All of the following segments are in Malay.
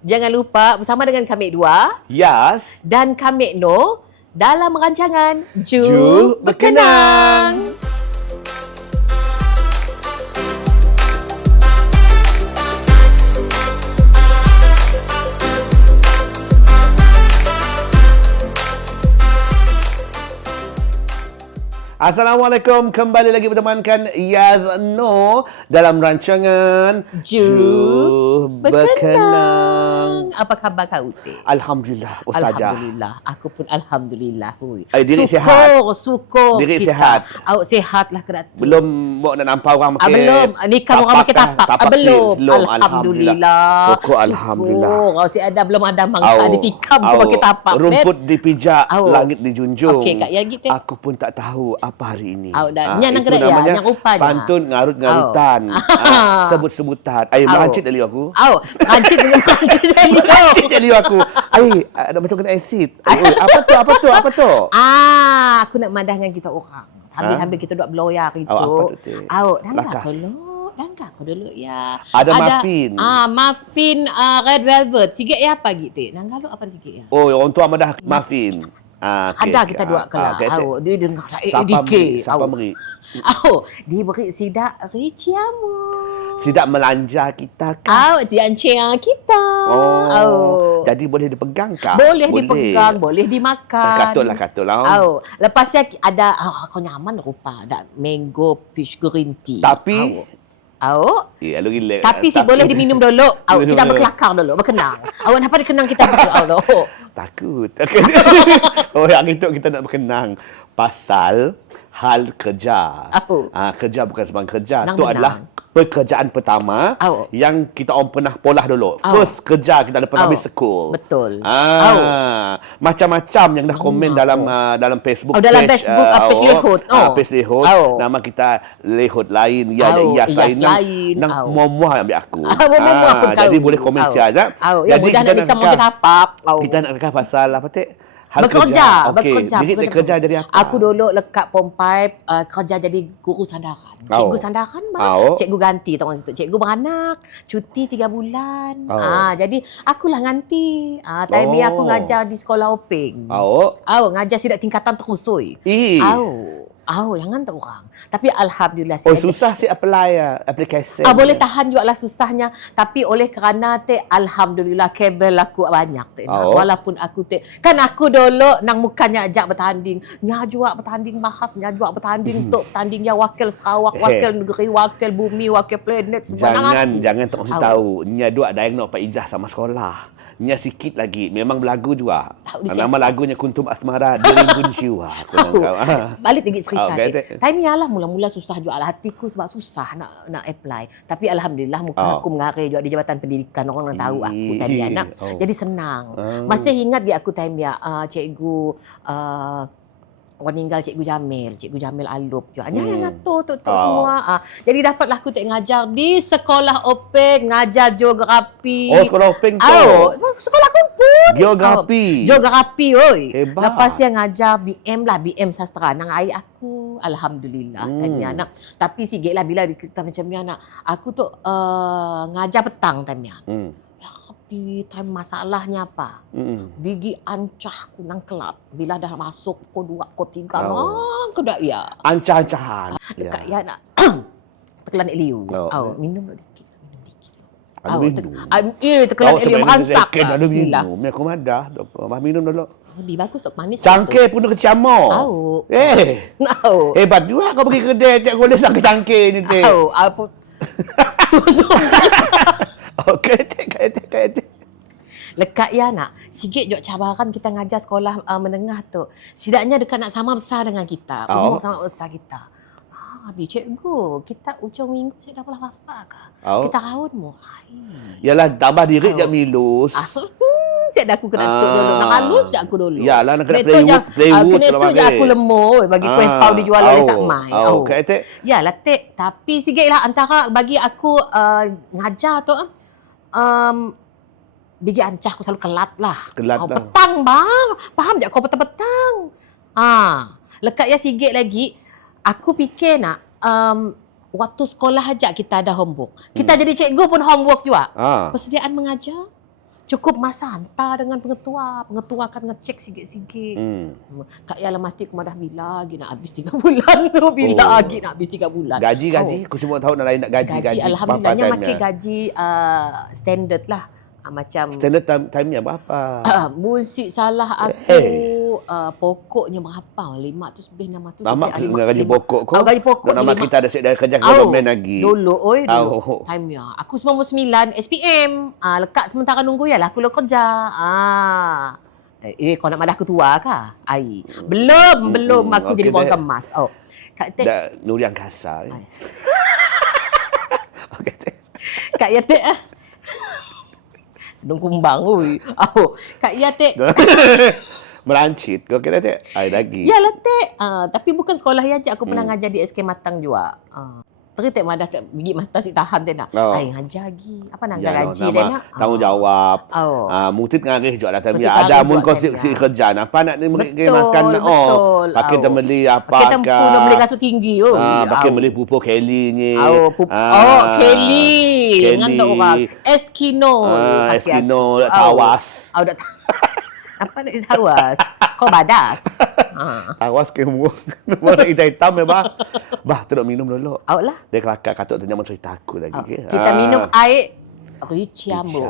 Jangan lupa bersama dengan kami dua Yas dan kami No dalam rancangan Ju Berkenang. Assalamualaikum, kembali lagi bertemankan Yas No dalam rancangan Ju Berkenang. Apa khabar kau, Tik? Alhamdulillah, Ustazah. Alhamdulillah. Aku pun Alhamdulillah. Diri sihat. Syukur Diri kita. sihat. Awak sihat lah ke Datuk. Belum mau nak nampak orang makan. Belum. Nikah orang makan tapak. Belum. Alhamdulillah. Syukur Alhamdulillah. Syukur. Si ada belum ada mangsa ditikam ke makan tapak. Rumput dipijak, langit dijunjung. Okey, Kak Ya gitu. Aku pun tak tahu apa hari ini. Yang nak kena ya, yang rupanya. Pantun ngarut-ngarutan. Sebut-sebutan. Melancit dari aku. Melancit dengan melancit dari Melancit dari aku. Ada macam kena asid. Apa tu? Aku nak madah dengan kita orang. Sambil kita duduk beloyak itu. Apa tu, Tik? Langkah kau dulu ya. Ada muffin. Muffin red velvet. Sikit ya apa gitu. Nanggalu apa sikit ya? Orang tua madah muffin. Ada kita dua kelas. Dia dengar dikit. Siapa beri? Dia beri sidak Riciamu. Sidak melanja kita kan? Diancing kita. Jadi boleh dipegang kah? Boleh dipegang, boleh dimakan. Katul lah. Lepasnya ada, kau nyaman rupa. Ada mango peach green tea. Tapi, ya, lu gila. Tapi boleh diminum dulu. Kita berkelakar dulu, berkenang. Awak nampak dikenang kita berkenang. Takut. Yang itu kita nak berkenang pasal hal kerja. Kerja bukan sembarang kerja. Itu adalah pekerjaan pertama yang kita orang pernah polah dulu. First kerja kita lepas habis school. Betul. Macam-macam yang dah komen dalam Facebook page. Dalam Facebook page Lehut. Page Lehut. Nama kita Lehut lain, Yas lain. Nang muah ambil aku. Jadi boleh komen saja. Yang mudah nak nikah kita tapak. Kita nak nikah pasal apa Tik? Bekerja. Jadi kerja jadi apa? Aku dulu lekat Pompai kerja jadi guru sandaran. Cikgu sandaran cikgu ganti tahu situ. Cikgu beranak, cuti 3 bulan. Jadi akulah ganti. Time ni aku ngajar di sekolah Openg. Ngajar sidak tingkatan terusui. Jangan tak orang. Tapi alhamdulillah susah si apply aplikasi. Boleh tahan juga lah susahnya. Tapi oleh kerana alhamdulillah kabel aku banyak walaupun aku kan aku dulu nang bukannya ajak bertanding. Nyajua bertanding bahas, nyajua bertanding untuk bertanding yang wakil Sarawak, wakil negeri, wakil bumi, wakil planet semua. Jangan tak mesti tahu. Nya dua ada yang nak dapat ijazah sama sekolah. Nya sikit lagi. Memang berlagu juga. Nama lagunya Kuntum Asmara Derimbun Jiwa. Balik tinggi cerita. Time ni lah mula-mula susah juga lah. Hatiku sebab susah nak apply. Tapi alhamdulillah muka aku mengarir juga di Jabatan Pendidikan. Orang nak tahu aku time ni anak. Jadi senang. Masih ingat dia aku time ya cikgu orang meninggal Cikgu Jamil Alup juga. Yang ngatur tu semua. Jadi dapatlah aku ngajar di sekolah Openg, ngajar geografi. Sekolah Openg tu. Sekolah aku pun. Geografi, oi. Hebat. Lepas yang ngajar BM sastra nang air aku. Alhamdulillah time anak. Tapi sikitlah bila kita macam ni anak. Aku tu ngajar petang time ni. Tapi time masalahnya apa? Bigi ancah ku nang kelab. Bila dah masuk pukul 2, pukul 3. Kedak ya. Ancah-ancahan. Dekat ya nak. Tekelan Eliu. Minum dikit. Tekelan Eliu meransak. Bismillah. Aku madah. Minum dulu. Lebih bagus tak manis. Cangkir pun dekat ciamok. Hebat juga kau pergi kedai tak boleh sakit cangkir ni. Apa? Tutup. Kata. Lekat ya nak. Sikit juga cabaran kita ngajar sekolah menengah tu. Setidaknya dekat nak sama besar dengan kita. Umur sama besar kita. Habis cikgu, kita ujung minggu saya dah apa kah? Kita rawun mu. Yalah tambah diri jak milus. Saya dah aku kena tuk dulu. Nak halus je aku dulu. Yalah nak kena playwood. Kena tuk je aku lemur. Bagi kuih pau dijual oleh Kak Mai. Yalah Tek. Tapi sikit lah antara bagi aku ngajar tu bigi ancah aku selalu kelat lah. Petang bang. Faham tak kau petang-petang? Lekat ya sikit lagi. Aku fikir nak waktu sekolah aja kita ada homework. Kita jadi cikgu pun homework juga. Persediaan mengajar. cukup masa hantar dengan pengetua. Pengetua akan ngecek sikit-sikit. Kak Yala mati aku madah bila lagi nak habis 3 bulan tu. Bila lagi nak habis 3 bulan. Gaji. Aku semua tahu nak lain nak gaji. Alhamdulillahnya makin gaji standard lah. Macam standard time-nya berapa? Musik salah aku pokoknya berapa? 500 lebih 600. Lama dengan gaji pokok kau. Gaji pokok. Nama kita ada dari kerja government lagi. Dulu time-nya. Aku 99 SPM. Lekat sementara nunggu yalah aku kerja. Kau nak madah ketua kah? Belum aku jadi buang kemas. Kak Tek. Nuri Angkasa. Okey. Kak Yatek Dong kumbang oi. Kak Yatek. Merancit kau kira Tek? Ai lagi. Yalah Tek. Tapi bukan sekolah yang je aku pernah ngajar di SK Matang juga. Tek madah bigi mata si tahan dia nak. Ai ngajar lagi. Apa nak gaji dia nak? Tanggungjawab. Mutit ngarih juga datang dia. Ada mun kau si kerja apa nak ni makan pakai beli apa kan. Pakai tempur beli kasut tinggi pakai beli pupuk Kelly ni. Kelly. Ngantuk orang. Eskino. Eskino tawas. Dah apa nak tawas? Kau badas. Tawas ke mu. Mana hitam ya bah. Bah tu nak minum dulu. Lah. Dia kelakar kata tu jangan cerita aku lagi ke. Kita minum air Ricciamo.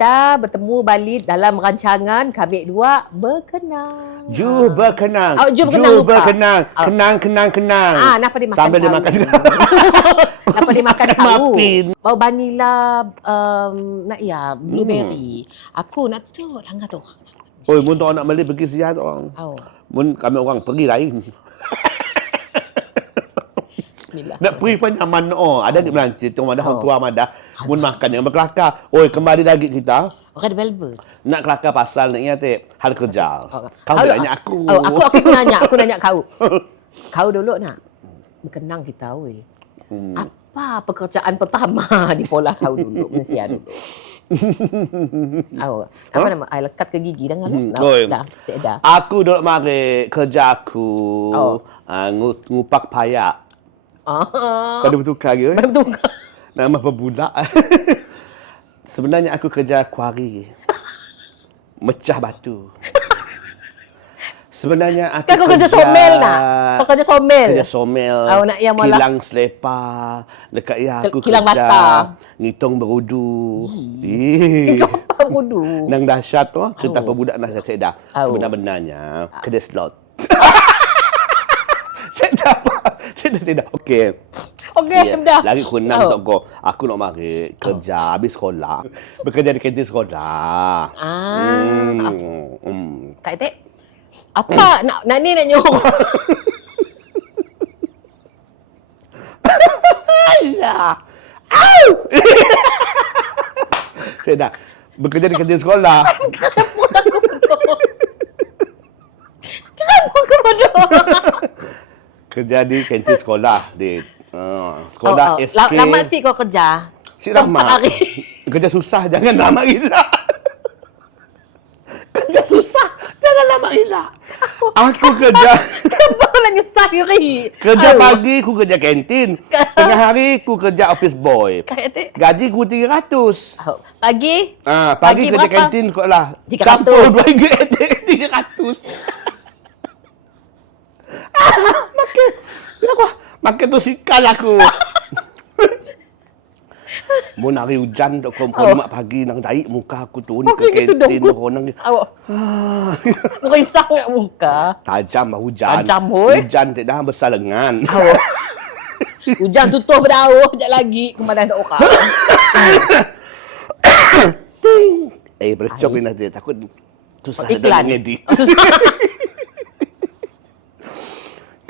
Kita bertemu balik dalam rancangan kami dua berkenang. Ju berkenang. Kenang. Kenapa dia makan sambil dia makan. Kenapa dia makan tahu? Bau vanila blueberry. Aku nak tu langgar tu. Oi, mun tu nak balik pergi sihat orang. Mun kami orang pergi lain. Bismillah. Nak pergi pun nyaman ada di Melancit tu ada orang tua madah mun makan yang berkelakar. Oi, kembali lagi kita. Orang Melbourne. Nak kelakar pasal nak ingat hal kerja. Kau tanya aku. Aku nanya kau. Kau dulu nak berkenang kita oi. Apa pekerjaan pertama di pola kau dulu Malaysia dulu? Apa nama? Lekat ke gigi dah ngalu. Dah, saya dah. Aku dulu mari kerja aku ngupak payak. Pada bertukar ke? Pada bertukar. Nama pebudak. Sebenarnya aku kerja kuari. Mecah batu. Sebenarnya aku kau kerja somel nak? Kau kerja somel? Kerja somel. Nak yang malah kilang selipar. Dekat aku kilang kerja. Bata. Ngitung berudu. Ngitung berudu. Nang dahsyat tu. Cerita pebudak nak saya dah. Sebenarnya kerja slot. Saya tidak. Okey, dah. Lagi kunang untuk kau. Aku nak mari kerja habis sekolah. Bekerja di kantin sekolah. Kak Tek, apa nak ni nak nyuruh? Alah. Saya dah bekerja di kantin sekolah. Kenapa kau bodoh? Kerja di kantin sekolah di sekolah SK. Lama sih kau kerja? Si lama. Kerja susah jangan lama gila. Kerja susah jangan lama gila. Aku kerja. Kenapa nak nyusah diri? Kerja pagi aku kerja kantin. Tengah hari aku kerja office boy. Gaji aku 300. Pagi? Pagi kerja berapa? Kantin sekolah. 300. Campur 2 300. Makan tu sikal aku. Mun hari hujan tok mak pagi nang daik muka aku tu ni ke kantin nang. Kau risau nak muka. Tajam hujan. Hujan tak dah besar lengan. Hujan tutup berdauh sekejap lagi kemudian tak orang. Bercok ni nanti takut susah iklan ngedit.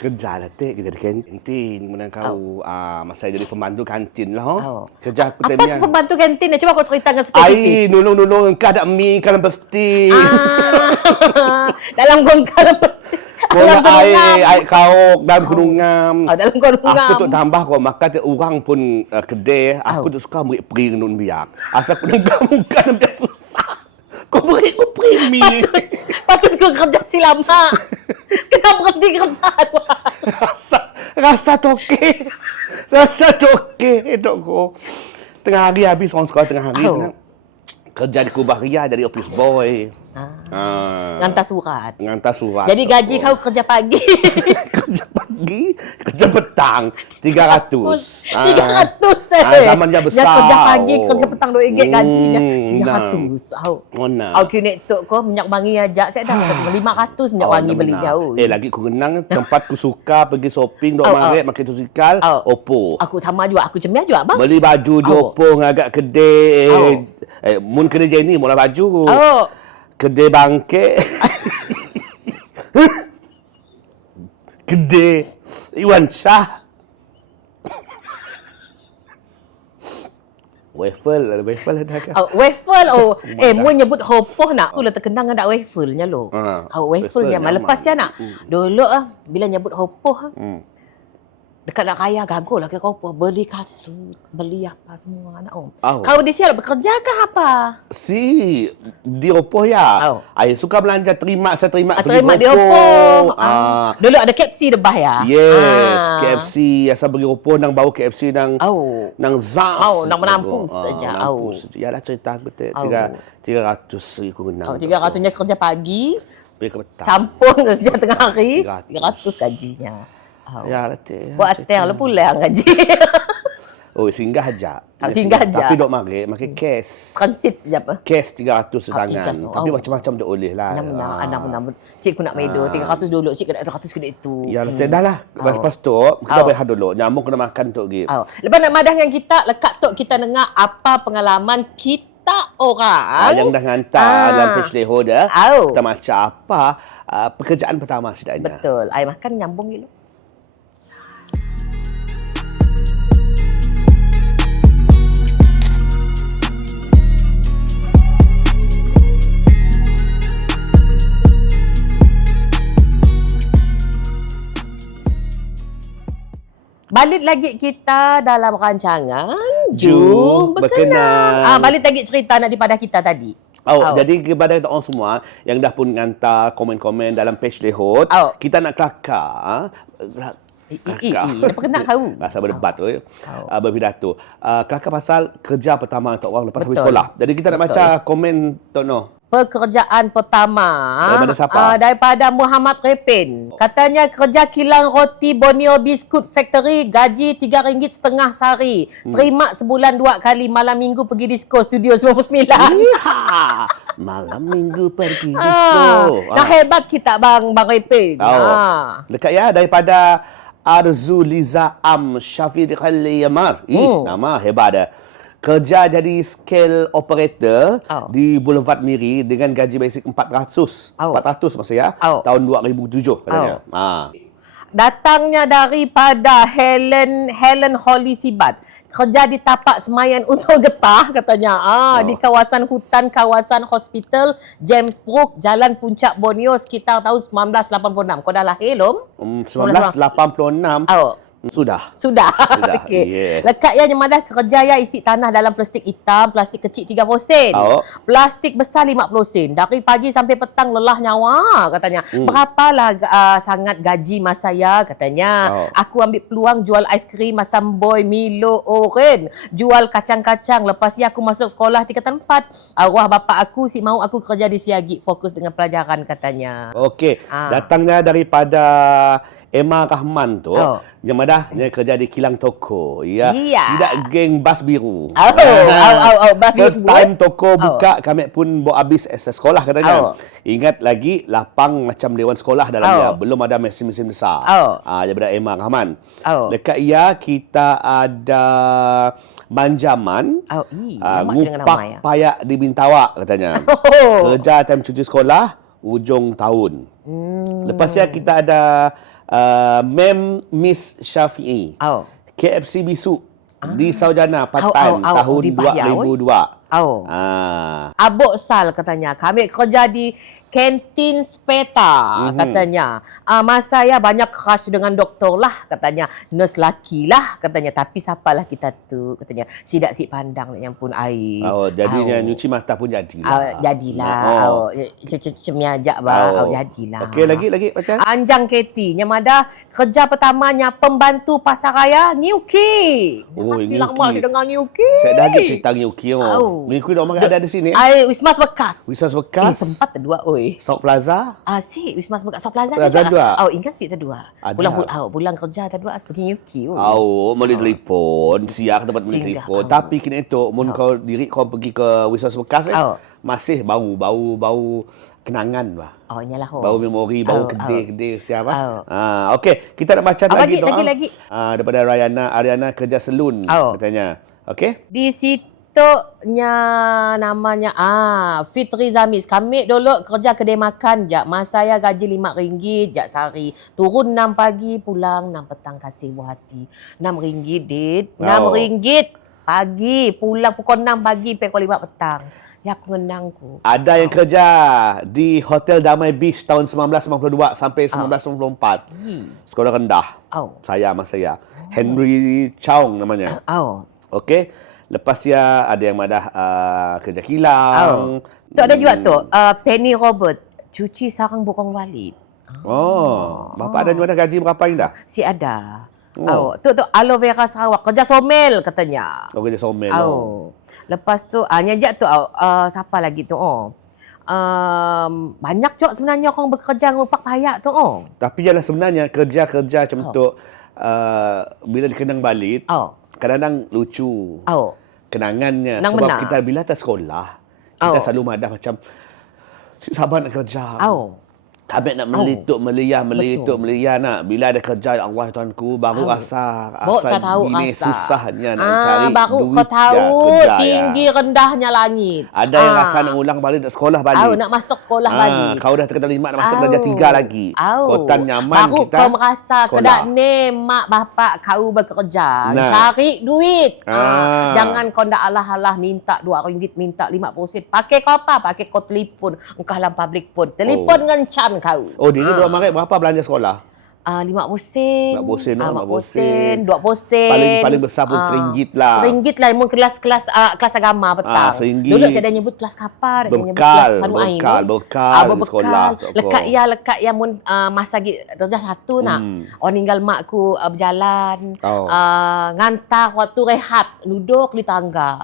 Kerja lah, Tek. Kerja di kantin. Mana kau masa jadi pembantu kantin lah. Kerja aku Apa tu pembantu kantin? Cuba kau ceritakan spesifik. Nolong-nolong kau ada mie kalau pasti. Dalam gongkal pasti. Dalam air kauk, dalam gunungan. Dalam gunungan. Aku tu tambah kau makan orang pun kedai. Aku tu suka beri peri nun biak. Asal aku nengah-nengah biar susah. Kau beri aku premi. Patut kau kerja silama. Kenapa berhenti kerjaan? Rasa toke. Rasa toke. Itu kau. Tengah hari habis orang sekolah tengah hari. Kerja di Kubah Ria jadi office boy. Ngantar surat. Ngantar surat. Jadi gaji kau kerja pagi. Kerja pagi, kerja petang. 300. 300 Zaman dia besar. Yang kerja pagi, kerja petang RM2 gajinya. 300. Mana? Okey, nek tok kau minyak wangi ajak. Saya dah 500 minyak wangi belinya. Lagi ku kenang tempat ku suka pergi shopping dok maret makan tusikal Oppo. Aku sama juga, aku cemia juga bang. Beli baju di Oppo ngagak kedai. Mun kedai Jenny mula baju. Kedai bangke. Kedai Iwan Shah. Waffle ada ke? Waffle mu nyebut hopoh nak. Aku lah terkenang dengan waffle-nya lo. Waffle-nya lepas ya nak. Dulu bila nyebut hopoh dekat nak kaya gagal lah ke kau beli kasut, beli apa semua anak om. Kau di sini bekerja ke apa? Di Oppo ya. Ai suka belanja terima pergi di Oppo. Dulu ada KFC debah ya. Yes, KFC asal bagi Oppo nang bau KFC nang Zas. Nang menampung saja. Ya dah cerita aku 300 aku kenal. 300-nya kerja pagi. Pergi ke petang. Campur kerja tengah hari. 300 gajinya. Ya, buat hotel lah pulang gaji. Singgah aja. Singgah aja. Tapi dok makai cash. Transit je apa? Cash 300 setangan. Tapi macam-macam dah boleh lah. Anak si aku nak medo 300 dulu, si kena 200 kena itu. Ya, dah lah. Lepas tu kita bayar dulu. Nyamuk kena makan tok gip. Lepas nak madah dengan kita, lekat tok kita dengar apa pengalaman kita orang yang dah hantar dalam page leho dah. Kita macam apa pekerjaan pertama setidaknya. Betul. Ai makan nyambung gitu. Balik lagi kita dalam rancangan Jom Berkenang. Balik lagi cerita nak daripada kita tadi. Jadi kepada orang semua yang dah pun hantar komen-komen dalam page Lehot, kita nak kelakar. Apa kena kau? Rasa berdebat tu. Berpidato. Kelakar pasal kerja pertama untuk orang lepas habis sekolah. Jadi kita nak baca komen Tok pekerjaan pertama daripada siapa? Daripada Muhammad Repin. Katanya kerja kilang roti Borneo Biscuit Factory, gaji RM3.50 sehari. Terima sebulan 2 kali, malam minggu pergi disko Studio 99. Malam minggu pergi disko. Dah hebat kita bang Repin. Dekat ya daripada Arzu Liza Syafiq Khaliyamar. Nama hebat dah. Kerja jadi scale operator di Boulevard Miri dengan gaji basic 400. 400 masa ya. Tahun 2007 katanya. Datangnya daripada Helen Holly Sibat. Kerja di tapak semayan untuk getah katanya. Di kawasan hutan, kawasan hospital James Brook, Jalan Puncak Borneo sekitar tahun 1986. Kau dah lahir belum? 1986. Sudah. Okey. Yeah. Lekat yang madah kerja ya isi tanah dalam plastik hitam, plastik kecil 30 sen. Plastik besar 50 sen. Dari pagi sampai petang lelah nyawa katanya. Berapalah sangat gaji masa ya katanya. Aku ambil peluang jual aiskrim masam boy Milo Oren. Jual kacang-kacang. Lepas ya aku masuk sekolah tingkatan 4. Arwah bapa aku si mau aku kerja di Siagi, fokus dengan pelajaran katanya. Okey. Datangnya daripada Emma Rahman tu, yang mana dia kerja di kilang toko. Ya. Tidak geng bas biru. Bas biru. First time toko buka, kami pun bawa habis sekolah katanya. Ingat lagi lapang macam dewan sekolah dalamnya. Belum ada mesin-mesin besar. Daripada Emma Rahman. Dekat ia kita ada Banjaman, ngupak payak di Bintawak katanya. Kerja time cuti sekolah, ujung tahun. Lepas ya kita ada Mem Miss Syafi'i. KFC Bisu di Saujana Patan tahun 2002. Abuk Sal katanya, kami kerja di kantin Speta katanya. Masa saya banyak crush dengan doktor lah katanya. Nurse laki lah katanya. Tapi siapalah kita tu katanya. Sidak si pandang yang pun air. Jadinya nyuci mata pun jadilah. Jadilah. Cemiajak bah. Jadilah. Okey, lagi macam? Anjang Keti. Yang ada kerja pertamanya pembantu pasaraya Ngiuki. Bilang mak saya dengar Ngiuki. Saya dah lagi cerita Ngiuki. Ngiuki dah ada di sini. Wismas Bekas. Wismas Bekas. Sempat terdua oi. Sok Plaza. Wismas Bekas. Sok Plaza juga. Ingat sih terdua. Pulang kerja terdua pergi Ngiuki. Boleh telefon. Siap tempat boleh telefon. Tapi kini itu, mun kau pergi ke Wismas Bekas masih bau kenangan bah. Inyalah. Bau memori, bau kedai siapa? Okey, kita nak baca lagi. Daripada Ariana kerja salon katanya. Okey. Di situnya namanya Fitri Zamis. Kami dulu kerja kedai makan je. Masa saya gaji RM5 je sehari. Turun 6 pagi, pulang 6 petang. Kasih buah hati. RM6 dit. RM6 pagi, pulang pukul 6 pagi, pukul 5 petang. Ya aku ngenang ku. Ada yang kerja di Hotel Damai Beach tahun 1992 sampai 1994. Sekolah rendah. Saya. Henry Chong namanya. Okey. Lepas dia ada yang madah kerja kilang. Tu ada juga tu. Penny Robert. Cuci sarang burung Walid. Bapa ada madah gaji berapa ini dah? Si ada. Tu Aloe Vera Sarawak. Kerja somel katanya. Kerja somel. Lepas tu, nyajak tu, siapa lagi tu? Banyak cok sebenarnya orang bekerja ngupak payak tu. Tapi jelah sebenarnya kerja-kerja macam tu, bila dikenang balik, kadang-kadang lucu. Kenangannya. Sebab kita bila kita sekolah, kita selalu madah macam, si sabar nak kerja. Kami nak melituk, meliyah nak. Bila ada kerja, ya Allah Tuanku, baru rasa gini susahnya nak cari baru duit. Kau tahu tinggi rendahnya langit. Ada yang rasa nak ulang balik, nak sekolah balik. Nak masuk sekolah balik. Kau dah terkena 5, nak masuk darjah 3 lagi. Kau tan nyaman baru kita. Baru kau merasa kedak ni mak bapak kau bekerja. Cari duit. Jangan kau ndak alah-alah minta RM2, minta 50 sen. Pakai kau apa? Pakai kau telefon. Engkau dalam public pun. Telefon ngencan kau. Dia ni RM2 berapa belanja sekolah? RM50 sen. RM50 sen. RM20 sen. Paling besar pun RM1 lah. RM1 lah. Mungkin kelas agama petang. RM1. Dulu saya dah nyebut kelas kapar. Bekal di sekolah. Lekat ya mun masa darjah 1 nak. Orang tinggal makku berjalan. Ngantar waktu rehat. Duduk di tangga.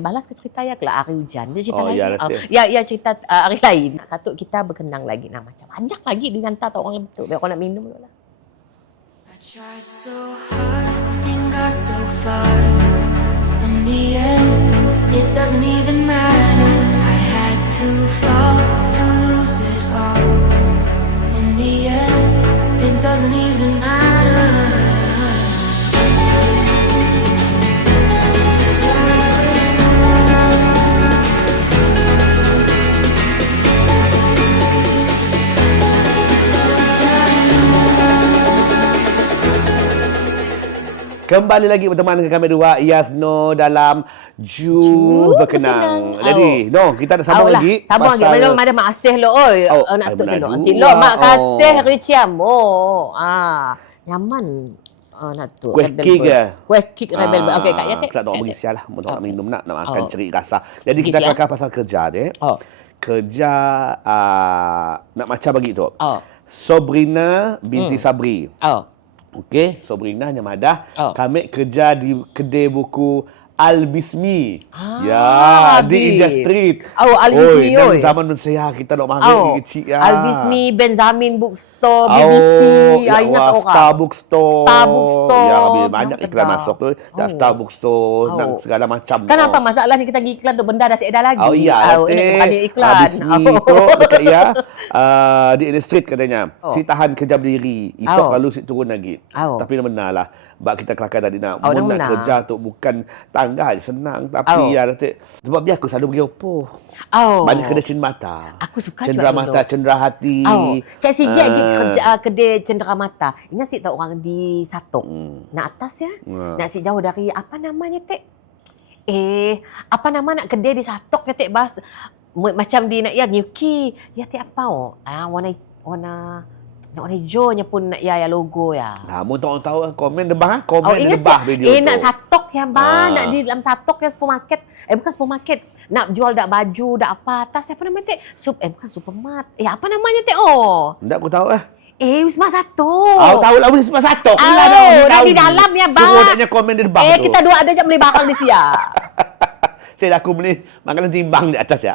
Balas ke cerita ya kelak hari hujan. Dia cerita lain. Ya cerita hari lain. Katuk kita berkenang lagi. Macam banyak lagi dihantar tak orang lebih. Biar kau nak minum dulu lah. Tried so hard and got so far. In the end, it doesn't even matter. I had to fall to lose it all. In the end, it doesn't even matter. Kembali lagi berteman dengan kami dua, Yasno dalam Ju Berkenang. Jadi, kita ada sambung lagi. Sambung lagi. Belum ada mak asih lo. Nak tu dulu. Nanti lo mak kasih Riciam. Nyaman. Nak tu. Kuih kik ke? Kuih kik rebel. Okey, Kak Yatik. Kita nak bagi sial lah. Nak minum nak makan cerik rasa. Jadi kita cakap pasal kerja dia. Kerja nak macam bagi tu. Sabrina binti Sabri. Okey, Sabrina hanya madah. Kami kerja di kedai buku Al-Bismi. Di India Street. Al-Bismi. Dan zaman saya kita nak makan kecil. Al-Bismi, Benjamin Bookstore, BBC. Ingat orang. Star Bookstore. Star banyak iklan masuk tu. Star Bookstore dan segala macam. Kenapa masalahnya kita pergi iklan tu benda dah seeda lagi. Bukan iklan. Al-Bismi tu dekat di India Street katanya. Si tahan kerja berdiri. Esok lalu si turun lagi. Tapi benar lah. Sebab kita kelakar tadi nak kerja tu bukan sangat senang. Tapi sebab dia aku selalu pergi Oppo. Balik kedai cendera mata. Aku suka cendera juga mata, cendera hati. Cik Sigi pergi kedai cendera mata. Ingat si tak orang di Satok. Nak atas ya. Nak si jauh dari apa namanya Tek? Apa nama nak kedai di Satok ya Tek Bas? Macam di nak ya Nyuki. Ya Tek apa warna hijaunya pun nak ya logo ya. Namun tak tahu komen debah video tu. Nak Satok ya bang, nak di dalam Satok ya supermarket. Bukan supermarket. Nak jual dak baju, dak apa atas apa namanya Tek? Bukan supermart. Apa namanya Tek? Tak aku tahu Wisma Satok. Tahu lah Wisma Satok. Dah di dalam ya bang. Suruh naknya komen di debah tu. Kita dua ada je beli barang di sia. Saya dah aku beli makanan timbang di atas ya.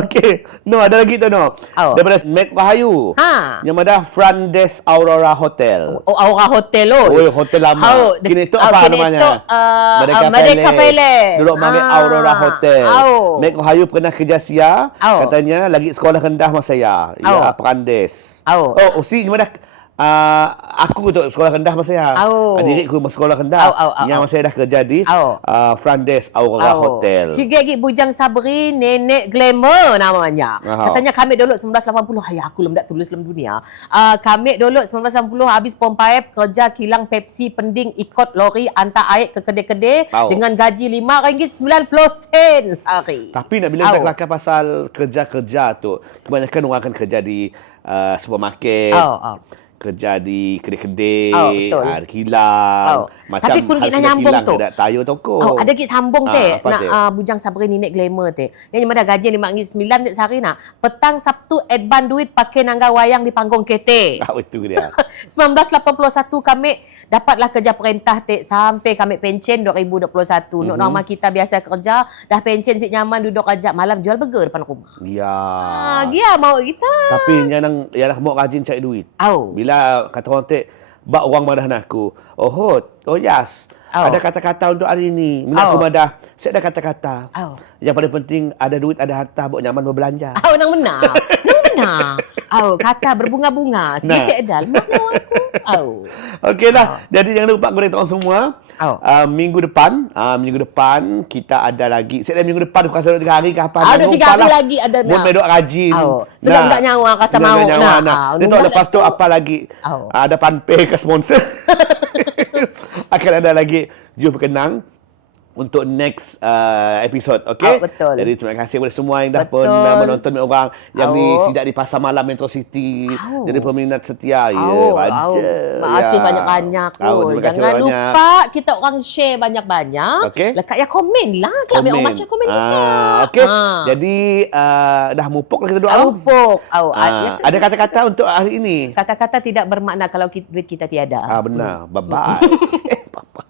Okey. No, ada lagi tu no. Daripada Mek Rahayu. Yang ada Front Desk Aurora Hotel. Aurora Hotel hotel lama. Kini tu apa namanya? Merdeka Palace. Duduk panggil Aurora Hotel. Mek Rahayu pernah kerja sia. Katanya lagi sekolah rendah masa ya. Ya, Perandes. Si gimana? Aku tu sekolah rendah masa ya. Adikku sekolah rendah. Yang masa dah kerja di Front Desk Aurora Hotel. Sikit-sikit Bujang Sabri, Nenek Glamour namanya. Katanya kami dulu 1980. Aku belum dah tulis dalam dunia. Kami dulu 1980 habis pompaip kerja kilang Pepsi pending ikut lori hantar air ke kedai-kedai dengan gaji RM5.90 sehari. Tapi nak bila kita kelakar pasal kerja-kerja tu, kebanyakan orang akan kerja di supermarket. Kerja di kedai-kedai, kilang, macam tapi kun kita nyambung tu. Ada tayo toko. Ada kita sambung nak Bujang Sabri Nenek Glamour Yang mana gaji RM5.9 sehari nak. Petang Sabtu advan duit pakai nangga wayang di panggung KT. Itu dia. 1981 kami dapatlah kerja perintah sampai kami pencen 2021. Nak nama kita biasa kerja, dah pencen si nyaman duduk aja malam jual burger depan rumah. Ya. Dia mau kita. Tapi yang mau rajin cari duit. Bila kata orang bak orang madah aku. Yes. Ada kata-kata untuk hari ini. Mina aku madah. Saya ada kata-kata. Yang paling penting ada duit, ada harta, buat nyaman berbelanja. Nang benar. Kata berbunga-bunga. Sedikit edal. Makna aku. Okeylah. Jadi jangan lupa kepada orang semua. Minggu depan kita ada lagi. Saya minggu depan bukan 3 hari ke apa. Ada 3 hari lagi ada nak. Buat medok rajin. Sedang tak nyawa rasa mau nak. Dia tahu lepas tu apa lagi. Ada panpay ke sponsor. Akan ada lagi Jom Berkenang untuk next episode, okey? Betul. Jadi terima kasih kepada semua yang dah pernah menonton orang yang sidak di Pasar Malam Metro City. Jadi peminat setia. Terima kasih banyak-banyak. Jangan lupa kita orang share banyak-banyak. Lekat ya komen lah. Kalau orang baca komen kita. Okey. Jadi dah mupuk lah kita doa. Mupuk. Ada kata-kata untuk hari ini? Kata-kata tidak bermakna kalau duit kita tiada. Benar. Bye-bye. Bye-bye.